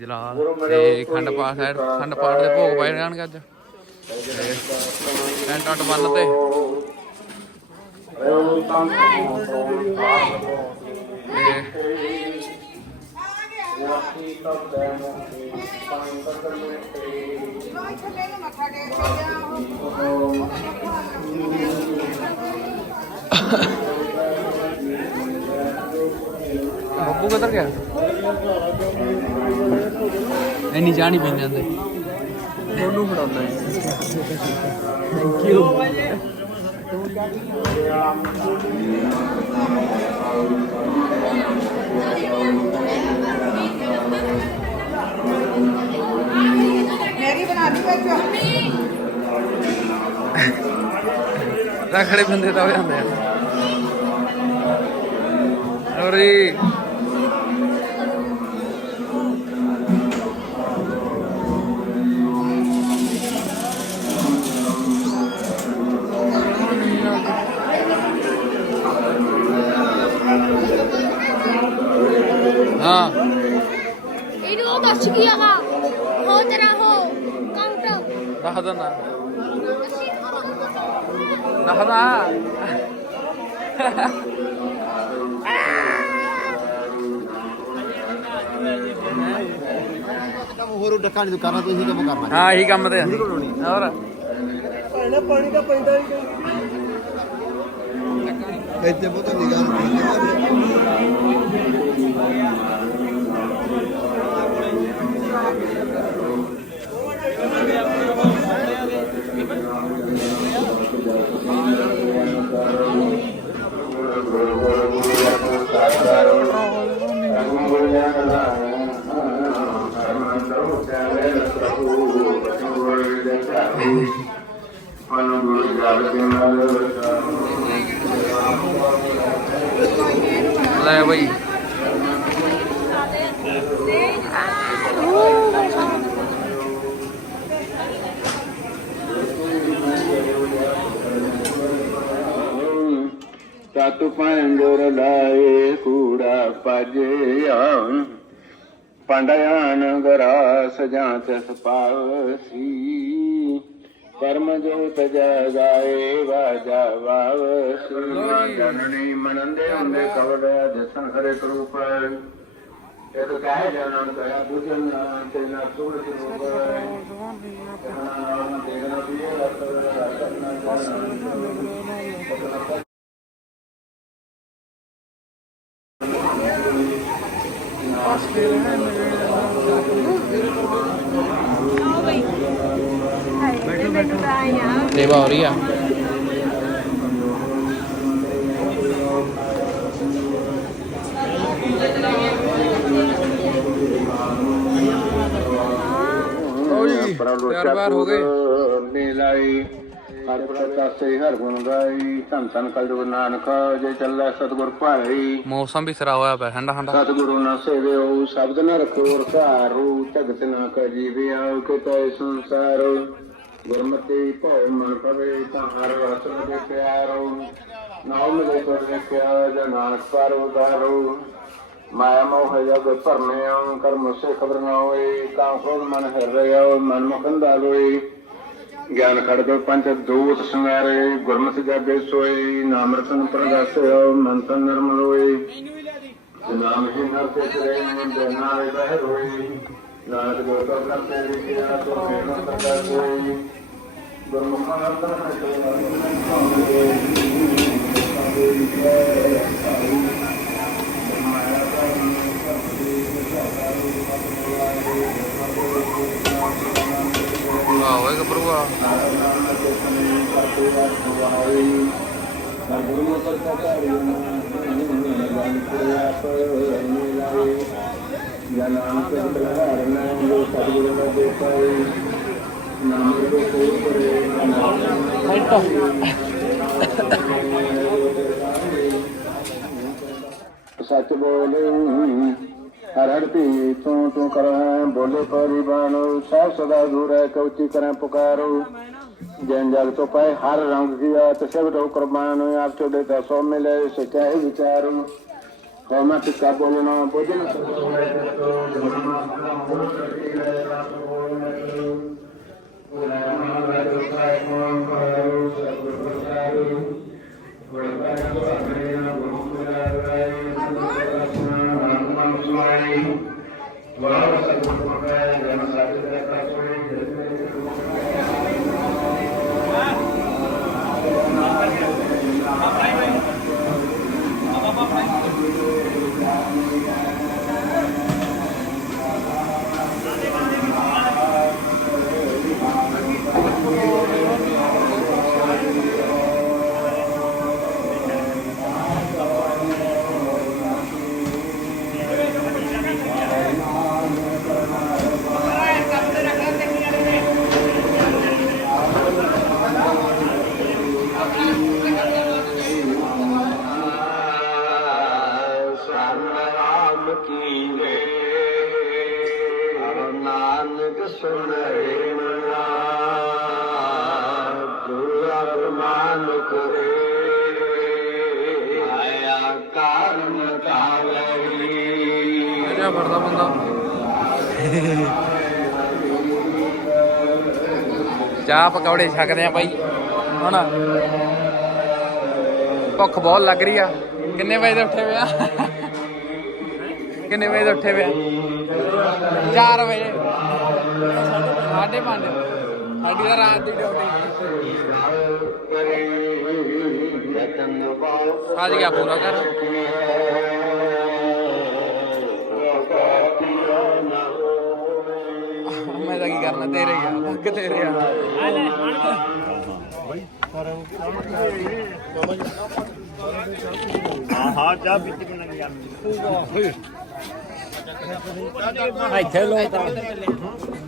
ਜਲਾਲ ਤੇ ਖੰਡ ਪਾਠ ਸਾਈਡ ਖੰਡ ਪਾਠ ਦੇ ਭੋਗ ਪਾਏ ਜਾਣਗੇ ਅੱਜ? ਟੈਂਟ ਟੰਟ ਬੰਨ ਤੇ। ਤੇ ਬੱਬੂ ਕਿੱਧਰ ਗਿਆ? ਇੰਨੀ ਨਹੀਂ ਪੀਂਦੇ ਹੁੰਦੇ ਉਹਨੂੰ ਫੜਾਉਂਦਾ ਹੈ ਥੈਂਕ ਯੂ ਮੇਰੀ ਬਣਾ ਲਈ ਵਿੱਚ। ਰਖੜੇ ਬੰਦੇ ਤਾਂ ਹੋ ਜਾਂਦੇ ਆ। ਔਰੀ ਇਹਨੂੰ ਦੱਸ ਕੀ ਹੈਗਾ ਹੋ ਤੇਰਾ ਹੋ ਕਾਊਂਟਰ। ਦੱਸ ਦਿੰਦਾ ਦੱਸਦਾ ਕੰਮ ਹੋਰ ਡੱਕਾ ਨਹੀਂ ਕਰਨਾ ਤੁਸੀਂ ਕੰਮ ਕਰਨਾ। ਹਾਂ ਇਹੀ ਕੰਮ ਤੇ ਆ। ਹੋਰ? ਪਾਣਾ ਪਾਣੀ ਦਾ ਪੈਂਦਾ ਹੀ ਇੱਥੇ ਬਹੁਤ ਨਿਗਾਹ ਲੈ ਬਈ ਸਤ ਪੰਜਰ ਲਾਏ ਕੂੜਾ ਪਜਿਆ ਪੰਡਿਆਨ ਗਰਾਸ ਜਾਂਚ ਸਪਾਵਸੀ ਪਰਮ ਜੋਤ ਜਗਾਏ ਵਾਜਾ ਵਾਵਸੀ। ਜਨਨੀ ਮਨੰਦੇ ਹੁੰਦੇ ਕਵੜ ਜਸਨ ਹਰੇ ਕਰੂਪ। ਇਹ ਤਾਂ ਕਹੇ ਜਾਣਨ ਕਇਆ ਬੁਝਨ ਤੇ ਨਾ ਸੁਣ ਰੂਪ। ਨਾਮ ਦੇਖਣਾ ਪੀਏ ਰਤ ਰਤਨਾ ਸੇਵਾ ਹੋ ਰਹੀ ਆ। ਤਿਆਰ ਬਾਰ ਹੋ ਗਏ। ਨੇ ਲਾਈ। ਹਰ ਪ੍ਰਕਾਸ਼ੇ ਹਰ ਗੁਣ ਗਾਈ। ਧੰਨ ਧੰਨ ਕਲ ਗੁਰੂ ਨਾਨਕ ਜੇ ਚੱਲੇ ਸਤਿਗੁਰ ਭਾਈ। ਮੌਸਮ ਵੀ ਸਿਰਾ ਹੋਇਆ ਪਿਆ ਠੰਡਾ ਠੰਡਾ ਸਤਿਗੁਰੂ ਨਾ ਸੇਵਿਓ ਸ਼ਬਦ ਨਾ ਰੱਖੋ ਰਖਾਰੂ ਭਗਤ ਨਾ ਕਾ ਜੀਵਿਆ ਕਿਤੈ ਸੰਸਾਰ। ਗੁਰਮਤਿ ਭਉ ਮਨ ਪਵੇ ਤਾਂ ਹਰ ਰਸਨ ਦੇ ਪਿਆਰੋ। ਨਾਮ ਮਿਲੇ ਪਰ ਰੱਖਿਆ ਜਨ ਨਾਨਕ ਪਰ ਉਦਾਰੋ ਮਾਇਆ ਮੋਹ ਜਗ ਭਰਮਿਆ ਕਰਮ ਸੇ ਖਬਰ ਨਾ ਹੋਏ ਕਾਂ ਕ੍ਰੋਧ ਮਨ ਹਿਰ ਰਿਹਾ ਮਨ ਮੁਖੰਦਾ ਲੋਈ ਗਿਆਨ ਖੜਗ ਪੰਚ ਦੂਤ ਸੰਗਾਰੇ ਗੁਰਮਤਿ ਜਾਗੇ ਸੋਈ ਨਾਮ ਰਤਨ ਪ੍ਰਗਾਸਿਓ ਮਨ ਤਨ ਨਿਰਮਲ ਹੋਈ ਨਾਮ ਹੀ ਨਰ ਤੇ ਤੇਰੇ ਮੁੰਡੇ ਨਾਲੇ ਬਹਿ ਹੋਈ ਨਾਨਕ ਜੋ ਕੋ ਕਰਤੇ ਵਿਖਿਆ ਤੋ ਮੇਰਾ ਸਦਾ ਕੋਈ ਗੁਰਮੁਖ ਨੰਦਨ ਹੈ ਵਾਹ ਓਏ ਗੱਭਰੂ ਆ। ਨਾਮ ਤੇ ਬਲਹਾਰ ਨਾਮ ਜੋ ਸਤਿਗੁਰੂ ਦਾ ਦੇਖਾਈ ਨਾਮ ਦੇ ਕੋਈ ਕਰੇ ਨਾਮ ਸੱਚ ਬੋਲੇ ਹਰ ਹਰ ਤੂੰ ਤੂੰ ਕਰੈ ਬੋਲੇ ਪਰਿਬਾਣ ਸਭ ਸਦਾ ਦੂਰੈ ਕਉਚੀ ਕਰੈ ਪੁਕਾਰੋ ਜਨ ਜਗ ਤੋਂ ਪਏ ਹਰ ਰੰਗ ਕੀਆ ਤੇ ਸਭ ਰੋ ਕੁਰਬਾਨ ਹੋਏ ਆਪ ਚੋਦੇ ਤਾਂ ਸੋ ਮਿਲੇ ਸਚਾਈ ਵਿਚਾਰੋ ਹਮਾ ਟਿਕਾ ਬੋਲਣਾ ਬੋਝਨ ਸਤੋ ਹੈ ਨਾਨਕ ਮਨਾ ਦੁਆ ਪ੍ਰਮਾਨ ਕਰੇ ਆਇਆ ਕਾਰਨ ਤਾਵਰੀ ਜਿਹੜਾ ਫੜਦਾ ਬੰਦਾ ਚਾਹ ਪਕੌੜੇ ਛਕਦੇ ਆ ਬਾਈ। ਹੁਣ ਭੁੱਖ ਬਹੁਤ ਲੱਗ ਰਹੀ ਆ। ਕਿੰਨੇ ਵਜੇ ਦੇ ਉੱਠੇ ਪਿਆ ਕਿੰਨੇ ਵਜੇ ਦੇ ਉੱਠੇ ਪਿਆ 4 ਵਜੇ। 5:30 ਸਾਡੀ ਤਾਂ ਰਾਤ ਦੀ ਡਿਊਟੀ। ਅੱਜ ਗਿਆ ਪੂਰਾ ਕਰ ਮੈਂ ਤਾਂ ਕੀ ਕਰਨਾ ਤੇਰੇ ਹੀ ਆ ਲੱਗ ਤੇਰੇ ਆ। ਹਾਂ ਚਾਹ ਪੀਤੀ ਕਿ ਨਹੀਂ ਜਾਂਦੀ ਇੱਥੇ ਲੋਕ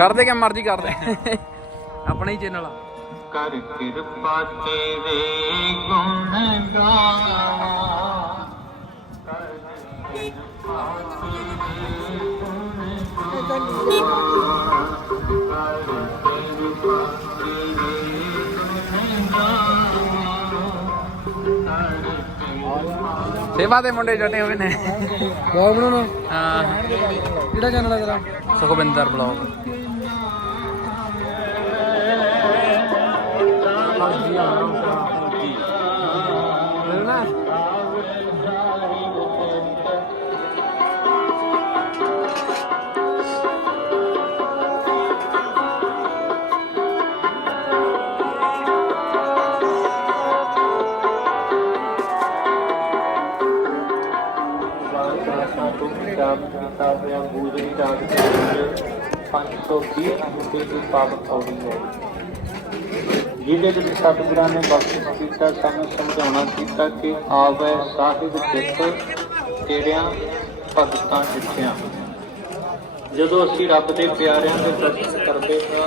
ਕਰਦੇ ਕਿ ਮਰਜ਼ੀ ਕਰਦੇ। ਆਪਣਾ ਹੀ ਚੈਨਲ ਆ। ਕਰ ਕਿਰਪਾ ਤੇਰੇ ਗੁਣ ਗਾਵਾਂ ਸੇਵਾ ਦੇ ਮੁੰਡੇ ਜੁਟੇ ਹੋਏ ਨੇ। ਬਹੁਤ ਬਣਾਉਣਾ? ਹਾਂ। ਕਿਹੜਾ ਚੈਨਲ ਹੈ ਤੇਰਾ? ਸੁਖਵਿੰਦਰ ਬਲੌਗ पंज सौ बीह पावत थोरी ਜਿਹਦੇ ਵਿੱਚ ਸਤਿਗੁਰਾਂ ਨੇ ਬਖਸ਼ਿਸ਼ ਕੀਤਾ, ਸਾਨੂੰ ਸਮਝਾਉਣਾ ਕੀਤਾ ਕਿ ਆਵੇ ਸਾਹਿਬ ਚਿੱਤ ਤੇਰਿਆਂ ਭਗਤਾਂ ਜਿੱਥਿਆਂ ਜਦੋਂ ਅਸੀਂ ਰੱਬ ਦੇ ਪਿਆਰਿਆਂ ਦੇ ਦਰਸ਼ਨ ਕਰਦੇ ਹਾਂ,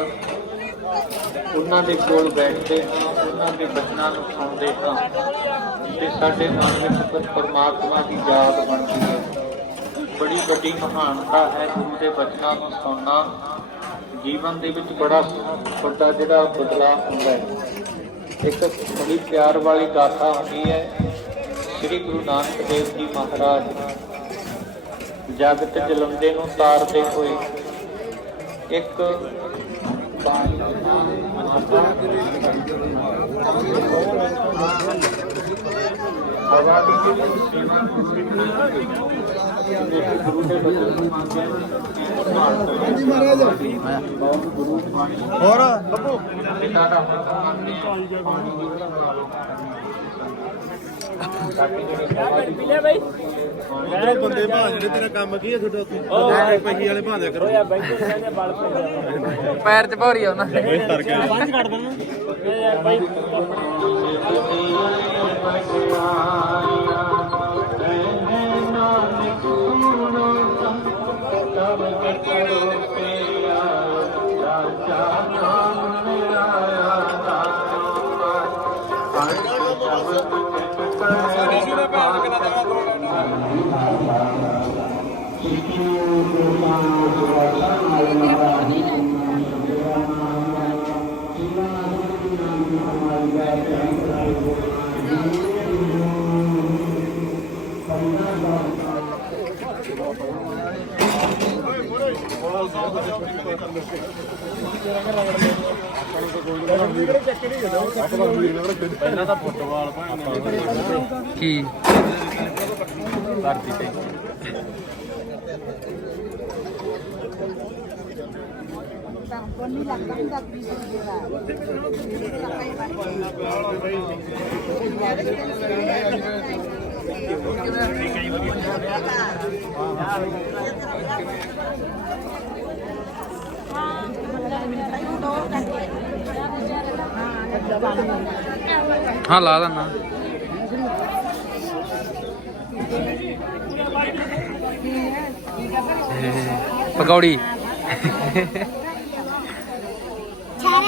ਉਹਨਾਂ ਦੇ ਕੋਲ ਬੈਠਦੇ ਹਾਂ, ਉਹਨਾਂ ਦੇ ਬਚਨਾਂ ਨੂੰ ਸੁਣਦੇ ਹਾਂ, ਤੇ ਸਾਡੇ ਮਨ ਵਿੱਚ ਪਰਮਾਤਮਾ ਦੀ ਯਾਦ ਬਣਦੀ ਹੈ। ਬੜੀ ਵੱਡੀ ਮਹਾਨਤਾ ਹੈ ਗੁਰੂ ਦੇ ਬਚਨਾਂ ਨੂੰ ਸੁਣਨਾ। ਜੀਵਨ ਦੇ ਵਿੱਚ ਬੜਾ ਵੱਡਾ ਜਿਹੜਾ ਬਦਲਾਅ ਹੁੰਦਾ ਹੈ। ਇੱਕ ਬੜੀ ਪਿਆਰ ਵਾਲੀ ਗਾਥਾ ਹੁੰਦੀ ਹੈ, ਸ੍ਰੀ ਗੁਰੂ ਨਾਨਕ ਦੇਵ ਜੀ ਮਹਾਰਾਜ, ਜਗਤ ਜਲੰਦੇ ਨੂੰ ਤਾਰਦੇ ਹੋਏ ਇੱਕ ਬਾਣੀ ਦੇ ਹਵਾ ਹਾਂਜੀ ਮਹਾਰਾਜ ਹੋਰ? ਬੱਬੂ ਪਿਤਾ ਦਾ ਬੰਦੇ ਭਾਂ ਜਿਹੜੇ ਤੇਰਾ ਕੰਮ ਕੀ ਹੈ ਤੁਹਾਡਾ ਉੱਥੇ ਉਹ ਪਹੀ ਵਾਲੇ ਭਾਂ ਦੇ ਕਰੋ ਓਏ ਪੈਰ 'ਚ ਭੌਰੀ ਆ ਉਹਨਾਂ ਦੇ ਸਰ ਕੇ ਪੰਜ ਕੱਢ ਦੇਣਾ ਇਹ ਯਾਰ ਬਾਈ ਪਹਿਲਾਂ ਤਾਂ ਫੁੱਟਬਾਲ ਭਾਂ ਕੀ ਕੋਈ ਨਹੀਂ ਲੱਗਦਾ ਹੁੰਦਾ ਕਿ ਹਾਂ ਲਾ ਦਨਾ ਪਕੌੜੀ।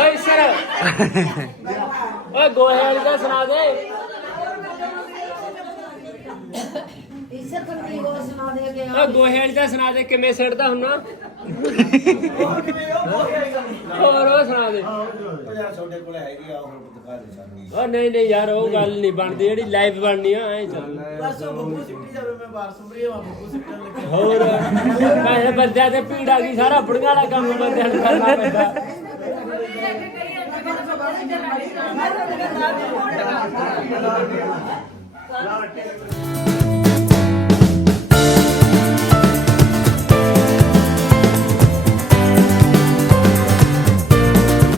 ਓਏ ਸਰ। ਓਏ ਗੋਹੇ ਵਾਲੀ ਦਾ ਸੁਣਾ ਦੇ। ਓਏ ਗੋਹੇ ਵਾਲੀ ਦਾ ਸੁਣਾ ਦੇ, ਕਿਵੇਂ ਸਿੱਟਦਾ ਹੁੰਨਾ ਹੋਰ ਉਹ ਸੁਣਾ ਦੇ। ਓ ਨਹੀਂ ਨਹੀਂ ਯਾਰ, ਉਹ ਗੱਲ ਨਹੀਂ ਬਣਦੀ, ਜਿਹੜੀ ਲਾਈਵ ਬਣਨੀ ਆ, ਐ ਚੱਲ। ਹੋਰ ਕਾਹੇ ਬੰਦਿਆਂ ਤੇ ਭੀੜ ਆ ਗਈ, ਸਾਰਾ ਬੁੜੀਆਂ ਵਾਲਾ ਕੰਮ ਬੰਦਿਆਂ ਨੂੰ ਕਰਨਾ ਪੈਂਦਾ। ਮੈਂ ਤਾਂ ਲਗਾਤਾਰ